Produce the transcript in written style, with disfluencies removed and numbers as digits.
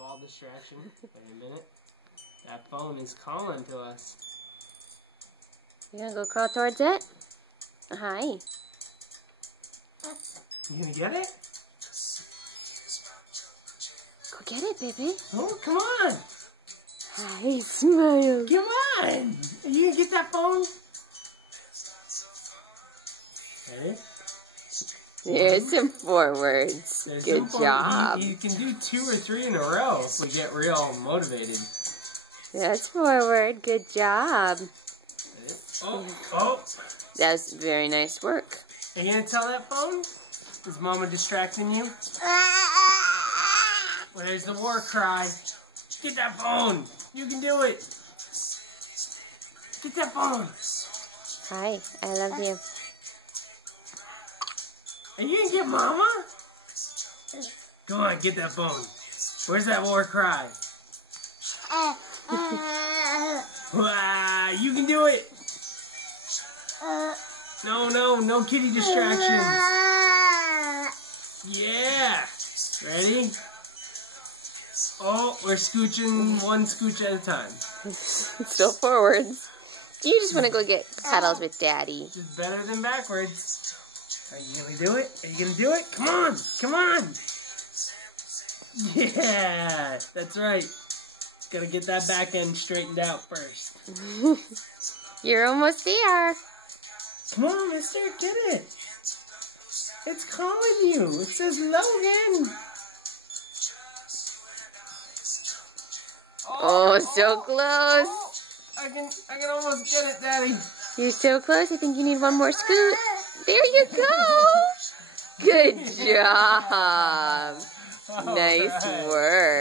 ball distraction. Wait a minute. That phone is calling to us. You gonna go crawl towards it? Hi. You gonna get it? Go get it, baby. Oh, come on. Hi, smile. Come on. Are you gonna get that phone? Ready? There's some forwards. There's Good some job. You can do 2 or 3 in a row if we get real motivated. That's forward. Good job. Oh. That's very nice work. Are you gonna tell that phone? Is Mama distracting you? Well, there's the war cry. Get that phone. You can do it. Get that phone. Hi, I love you. Are you gonna get Mama? Come on, get that phone. Where's that war cry? You can do it. No kitty distractions. Yeah. Ready? Oh, we're scooching one scooch at a time. Still forwards. You just want to go get cuddles with Daddy. It's better than backwards. Are you gonna do it? Are you gonna do it? Come on! Come on! Yeah! That's right. Gotta get that back end straightened out first. You're almost there. Come on, mister, get it! It's calling you! It says Logan! Oh, so close. I can almost get it, Daddy. You're so close. I think you need one more scoot. There you go. Good job. Nice work.